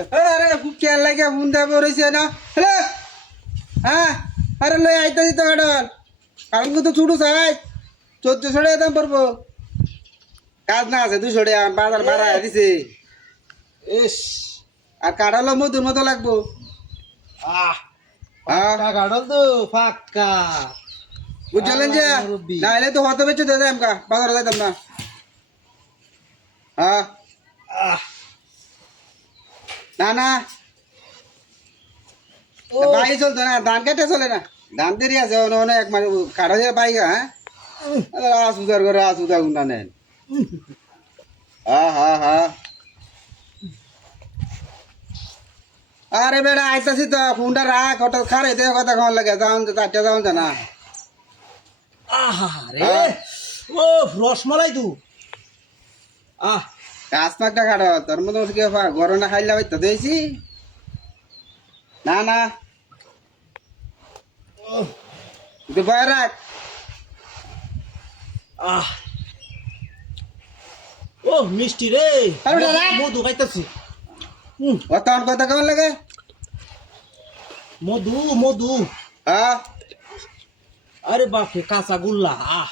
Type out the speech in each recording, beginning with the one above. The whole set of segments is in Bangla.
আরে কেয়ার লাগে ফোন দেব রইছে না? হ্যালো? হ্যাঁ? আরে লই আইতা দিত কাটল কারণ কিন্তু ছুটু চাই চোদ্দশো টাকা দাম পড়ব। কাজ না আছে দুশো টাকা বাজার ভাড়া দিছে। ইস। আর কাটালো মধুর মতো লাগবো। আহ হ্যাঁ? তো পাক্কা। বুঝলেন যে না এলে তো হতে বেঁচে দেয় আমকা। বাজারে যাইতাম না। হ্যাঁ? আহ। না না। ও। বাই চলতো না ধান কেটে চলে না। ধান দেরি আছে অন্য এক মানে কাটা যায় বাইক হ্যাঁ? আসুদার করে আসুদা গুন্ডা নেন। হ্যাঁ হ্যাঁ হ্যাঁ আরে বেড়া আইতাছি তো ফোনটা রাখ ওটা খারে দে কথা খাওয়ার লাগে যাওন চারটা যাওন না। আহা রে হ্যাঁ। ও রসমালাই তু। আহ। পাকটা কাটো তোর মতো কি গরম না খাইলে হয়তো দিয়েছি? না না। বয় রাখ। আহ। ও মিষ্টি রে। মধু খাইতেছি। তখন কথা কেমন লাগে? মধু মধু। আরে বাপরে কাঁচা গুল্লা। আহ।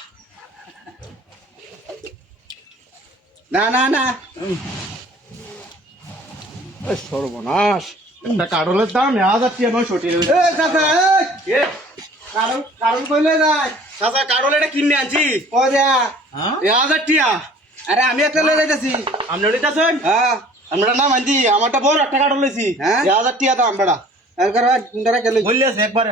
না না না। সর্বনাশ। একটা কাটলের দাম এক হাজার টিয়া নয়শো টিয়া এ চাচা এ কারণ কারণ কইলে যাই। চাচা কাটল এটা কিনে আনছি। ও যা। হ্যাঁ? এক হাজার টিয়া। আরে আমি একটা লই যাইতাছি আপনি নিতেছেন হ্যাঁ। আমরা নাম আনছি। আমারটা বড় একটা লইছি। হ্যাঁ? এক হাজার টিয়া দাম বেড়া। কুন্ডারা একবারে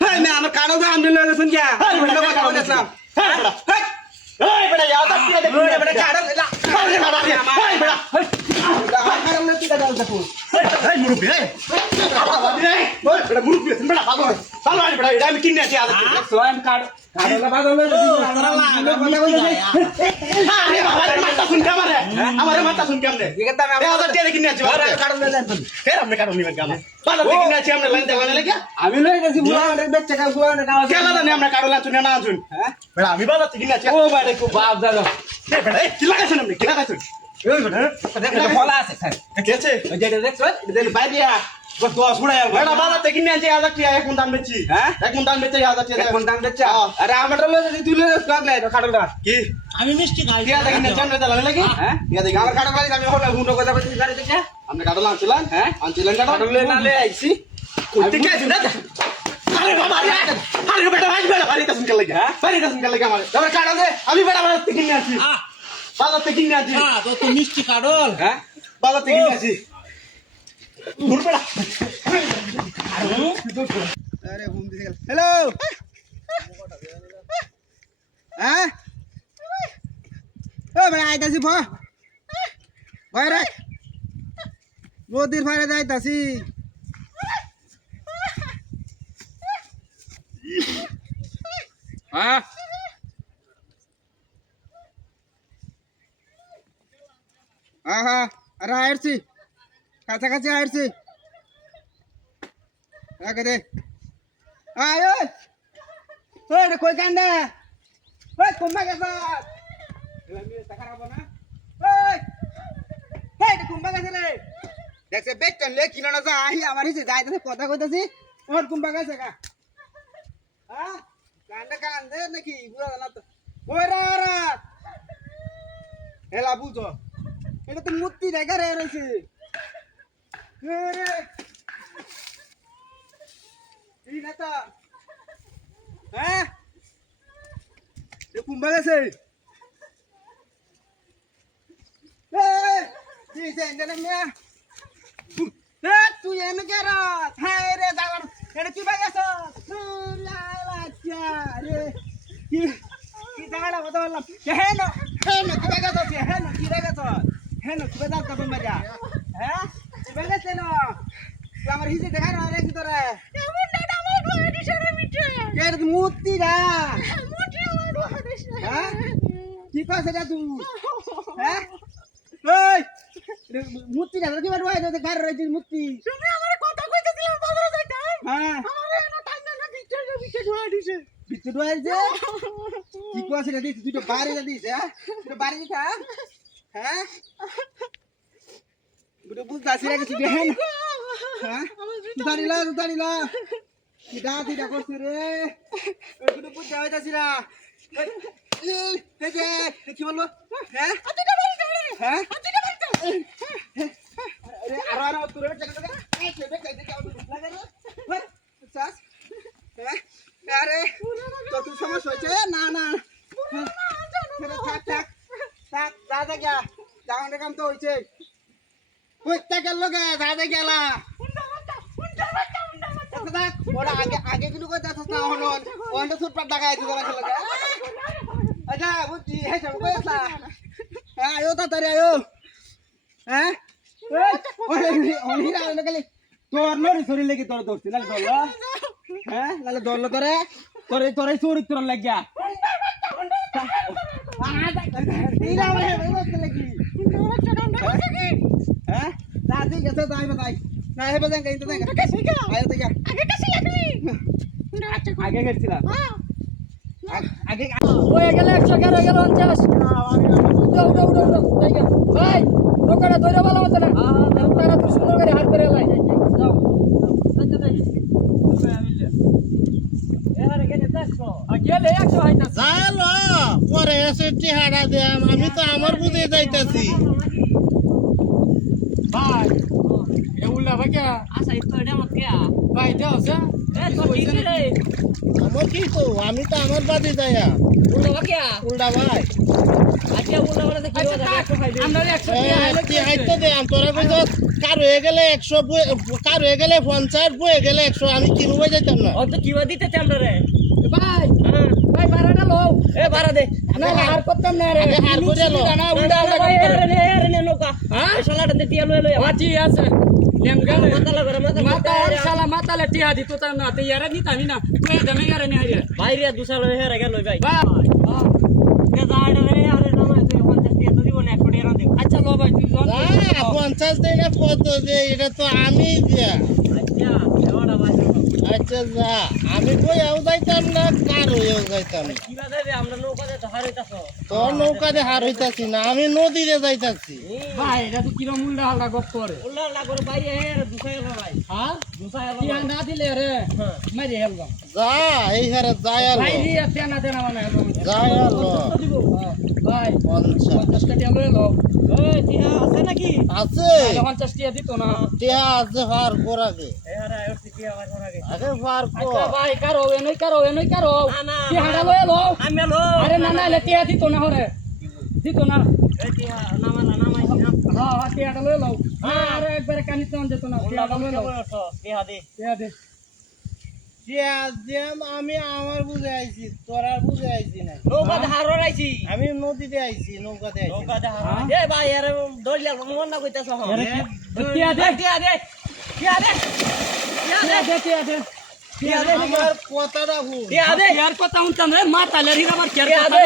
হ্যাঁ না আমার কারণ তো আমি লই গেছেন কি হ্যাঁ, কথা বলেছিলাম হ্যাঁ, বেটা। এই বেটা, বেটা কারণ না হয়। হয়, আমি কিনে আছে আমি? বাজার থেকে কিনে আনছি, আপনি লাইন দিয়ে লাইনে লেগে। আমি লই গেছি বুড়া অনেক বেচে কাজ বুড়া অনেক কাজ কে লাদানি আমরা কাটল আনছুন না আনছুন? হ্যাঁ বেটা, আমি বাজার থেকে কিনে আনছি। ও বাইরে খুব বাপ দাদা কি লাগাইছেন আপনি? কি লাগাইছেন? ফলা আছে আছে? দেখছ বাইরে হ্যাঁ? আমি মিষ্টি খাই আমরা লাইনে লেগে? হ্যাঁ টিয়া দিয়ে কিনে আমার আনছি। কাটল বাড়ি আমি হলো গুন্ডো কথা বলছি গাড়ি দেখে আপনি কাটল আনছিলেন? হ্যাঁ? আনছিলেন কাটল? কাটল লই না লই আইছি কইতে কে আছেন, দাদা? আরে বাবা, আরে, আরে বেটা, ভাই, বেটা, বাড়িতে আসুন কে লেগে, হ্যাঁ? বাড়িতে আসুন কে আমার? তোমার কাটল দে আমি বেটা বাজার থেকে কিনে আনছি বাজার থেকে কিনে আনছি আহ, তো তো মিষ্টি কাটল হ্যাঁ বাজার থেকে দূর বেটা আরে ঘুম দিতে গেল হ্যালো হ্যাঁ ও ভাই আইতাছি ভ ভয় রে নদীর ফারে যাইতাছি হ্যাঁ হ্যাঁ হ্যাঁ আরে আইছি কাছাকাছি আইছি রাখে দে। আয় ওই রে কই কান্দে ওই কুম্বা গেছে। দেখছে বেচন লে কিলো না যা আমার হিসে যাইতেছে কথা কইতাছি। ওর কুম্বা গেছে কা হ্যাঁ কান্দে কান্দে নাকি, বুঝা না তো। ওই, রা রা। হেলা বুঝো। এটা তো মূর্তি দেখা রে, রয়েছে। হ্যাঁ? এ কুম্ভা গেছে তুই এনে কে রাত হ্যাঁ রে দাবার এটা কি বাগাছ রে? কি কি জায়গা কথা বললাম। হেন হেন কি বাগাছ হেন কি বাগাছ হেন কি বাগাছ কথা মজা হ্যাঁ কি বাগাছ না আমার হিসে দেখা না রে কি তোরে এর মূর্তি না হ্যাঁ কি কইছ এটা তুই হ্যাঁ ওই না কি বারবার এটা কার রইছে মূর্তি। হ্যাঁ? বিচ্ছু ডুয়াইছে কি কইছ এটা দিছ দুটো বাড়ি যা দিছ হ্যাঁ? দুটো বাড়ি দিছ হ্যাঁ? গুটে বুঝতে আসি রে কিছু দেখেন হ্যাঁ? রে গুটে বুঝতে হইতাছি রা কি বলব হ্যাঁ হ্যাঁ আরে আরও আরও তোর চাকা চাকা এই ছেলে কাই দেখে আউট লাগে হ্যাঁ? হ্যাঁ? আরে তো তুই সমস্যা হয়েছে না না। থাক থাক। থাক যা গিয়া যাওয়ার কাম তো হয়েছে গেল গে যা যা। গেলা ওরা আগে আগে কিন্তু কইতে আসছ না হন ওন্ড সুটপাট লাগাই দিতে লাগে লাগে আচ্ছা বুঝছি হে সব কই আসলা হ্যাঁ আয়ো তাড়াতাড়ি আয়ো। হ্যাঁ? গেলি তোর নরি সরি লাগি তোর দোস্তি লাগে তোর হ্যাঁ লালে দল তোরে তোরে তোরে চুরি তোর লাগিয়া হ্যাঁ? না ঠিক আছে তাই। বাতাই না হে বাজান কাই তো দেখা আয় তো যা আগে গেছিলাম আগে হয়ে গেলে একশো এগারো গেল পঞ্চাশ। উঠো উঠো উঠো উঠো গেল। ভাই দোকানে ধরে ভালো হতো না। দোকানে তো সুন্দর করে হাত লাই এসে চেহারা দেন আমি তো আমার বুঝে যাইতাছি। ভাই এটা উল্লা ভাই কে আচ্ছা তো এটা মত কে ভাই দেও আমার কি তো আমি তো আমার বাদে যাইয়া দেখি আমরা এ, হাইতে দে আমি তোরা কইছ কার হয়ে গেলে একশো বই- কার হয়ে গেলে পঞ্চাশ বয়ে গেলে একশো আমি কি রুবে যাইতাম না অত কিবা দিতে চামড়া রে ভাই ভাই বারাটা লো এ বাড়া দে না আর করতাম না রে আগে করে লো। না উল্টা উল্টা করে আরে নে নৌকা হ্যাঁ? শালাটা দে লয়ে লয়ে বাজি আছে নেম গেলে মাথা লাগরে মাথা মাতা আর শালা মাতা লেটিয়া দিত তার না তে ইয়ারে নিতা না তুই দমে ইয়ারে নি হাইরে বাইরে দুসা লয়ে হেরে গেল ভাই ভাই কে যাড় রে আরে নামা তুই 50 টিয়া তো দিব না 100 টিয়া দেব আচ্ছা লো ভাই তুই জন না, পঞ্চাশ দেয় কত যে এটা তো আমি দিয়া আচ্ছা আচ্ছা যা আমি যাইতাম না কার যাইতাম তো নৌকাতে হার হইতাছি না আমি নদীতে যাইতাছি ভাই এটা তো কিরম উল্টা হালকা গপ করে? উল্লা লাগরে বাইরে হেরে দুসা গেল ভাই। হ্যাঁ? দুসা গেল টিয়া না দিলে রে মারি হেলবাম যা এই হারে যাই আর ভাই রিয়া তেনা তেনা মানে হেলবাম যাই আর ভাই পঞ্চাশ। পঞ্চাশ টাকা লয়ে লো এই টিয়া আছে নাকি? আছে। তাহলে পঞ্চাশ টাকা দিত না। টিয়া আছে ফার কর আগে। হারা এসি টিয়া ভাই আগে। আগে ফার আচ্ছা কর ভাই কারও এনেই কারও এনেই কারও। না, না, টিয়াটা লয়ে লো আমি লো আরে না না এলে টিয়া দিত না হরে। দিত না। এই টিয়া নামাইছি না। হ্যাঁ হ্যাঁ টিয়াটা লয়ে লো আরে একবারে কানিতে অন যেত না টিয়াটা লয়ে লো বলে টিয়া দে টিয়া দে টিয়া দিয়াম আমি আমার বুঝে আইছি তোরা বুঝে আইছি না নৌকাতে হার রাইছি আমি নদীতে আইছি নৌকাতে আইছি নৌকাতে হার এ ভাই আরে দড়িয়া মন না কইতাছ টিয়া দে টিয়া দে টিয়া দে টিয়া দে টিয়া দে টিয়া দে আমার কথাটা ভুল টিয়া দে টিয়ার কথা শুনতাম রে মা তালের হিরা আমার টিয়ার টিয়া দে।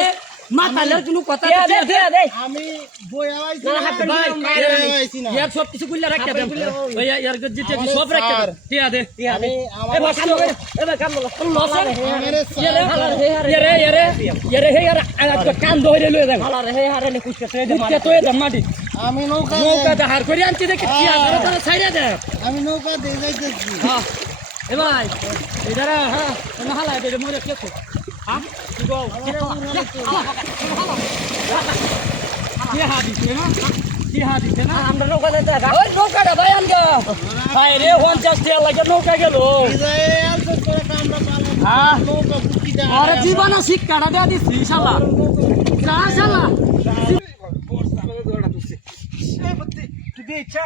রে মা তালের কথা দে দে আমি বইয়া আইছি না, না, হাত আইছি না। ইয়ার সব কিছু গুলা রাখিয়া দেন। ওই ইয়ার গজ্জি টিয়া সব রাখিয়া স্যার। দেন টিয়া দে। টিয়া দে আমি আমার কাম করে এ কাম লস লস ইয়ারে ইয়ারে ইয়ারে ইয়ারে হে ইয়ার কান ধরে লয়ে হালা রে হে হারে নে সে দে মাটি। আমি নৌকা নৌকা ধার করে আনছি দেখি টিয়া ধরে তারা ছাইরে দে। আমি নৌকা দিয়ে যাইতেছি। হ্যাঁ। এ ভাই এদারা হ্যাঁ। না হালা এটা মরে কে কে হ্যাঁ জীবন শিক্ষাটা দেয়া দিছি শালা শালা তুই ইচ্ছা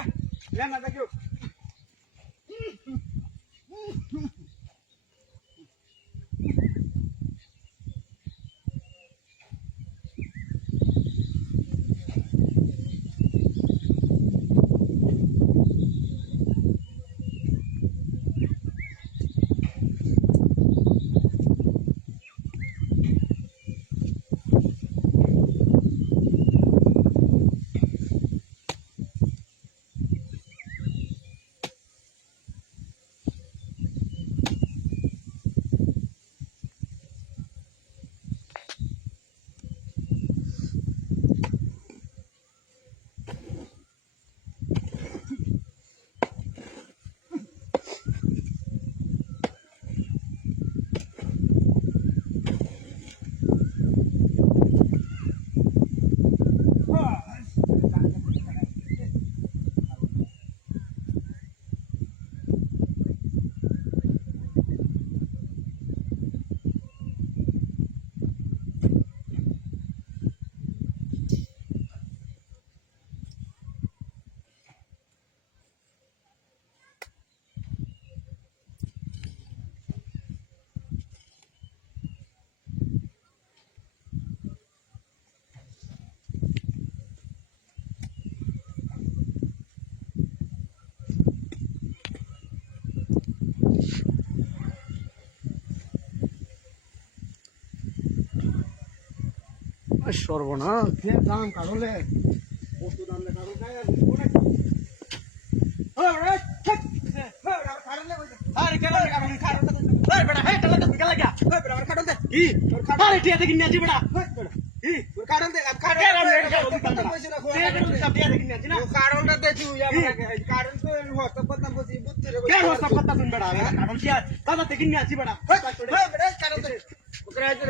সর্বনাশ দাম কারণে কত দাম কারণটা দেখি কারণ তো হস্ত পত্তা বসি বুঝতে হস্ত পত্তা শুন বেড়া কারণ কি দাদা দেখি নিয়ে আসি বেড়া কারণ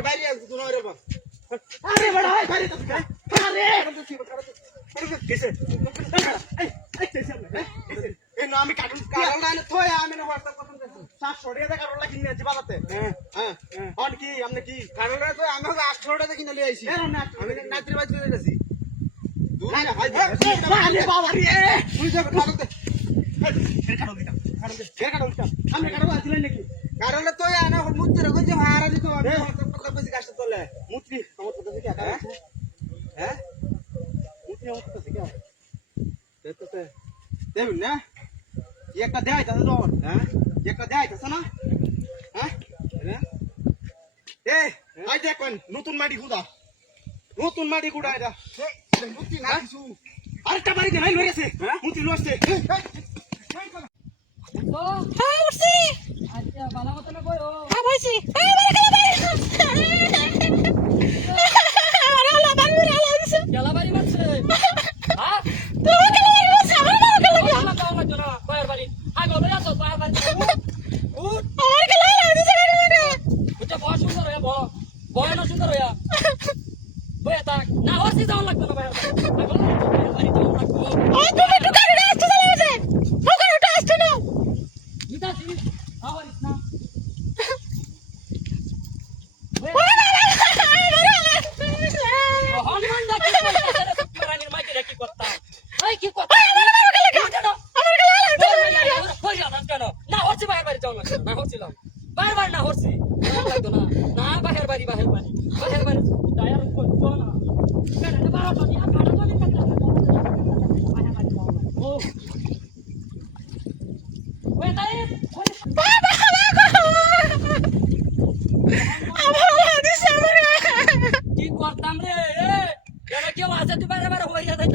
বাইরে গুণ আমি কাটুন কারণ না থই আমি না হোয়াটসঅ্যাপ করতাম সাত সরিয়ে দে কারণ কিনে আছি বাজাতে হ্যাঁ অন কি আপনি কি কারণ তো আমি আট সরিয়ে দে কিনে লিয়ে আইছি আমি নাত্রি বাজি দিয়ে গেছি আমি কাটাবো দিতাম আমি কাটাবো আসলে নাকি কারণ তো আনা মুত্রি রে কইছে হারা দিতো আমি হ্যাঁ। কথা কইছি কাছে চলে? মুত্রি আমার কথা কি আটা হ্যাঁ? হ্যাঁ? মুত্রি আমার কথা কি আটা দেখতে দেব না একটা দেয় তা তো হ্যাঁ? একটা দেয় তা না? হ্যাঁ? এ আই দেখ কোন নতুন মাটি খুদা। নতুন মাটি খুদা এটা নতুন না হ্যাঁ? কিছু। আরেকটা বাড়ি নাই লরেছে মুত্রি লসছে হ্যাঁ উঠছি। হ্যাঁ বসছি। হ্যাঁ কেউ আছে তুই বারে বারে হয়ে যাচ্ছে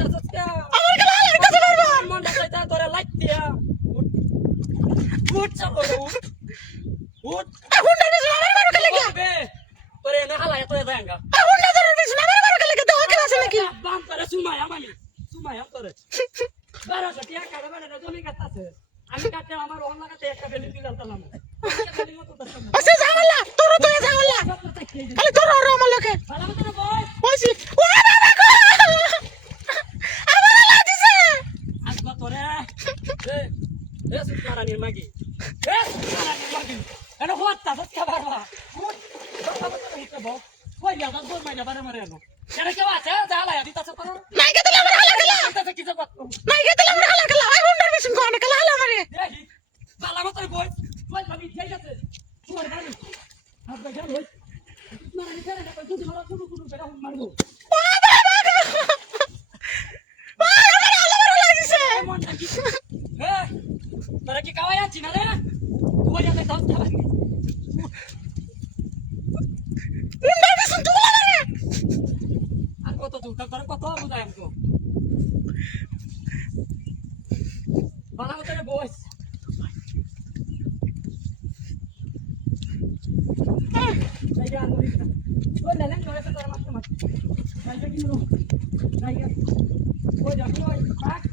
মারবো। Vai, Jaquinho. Vai, Jaquinho. Vai, Jaquinho.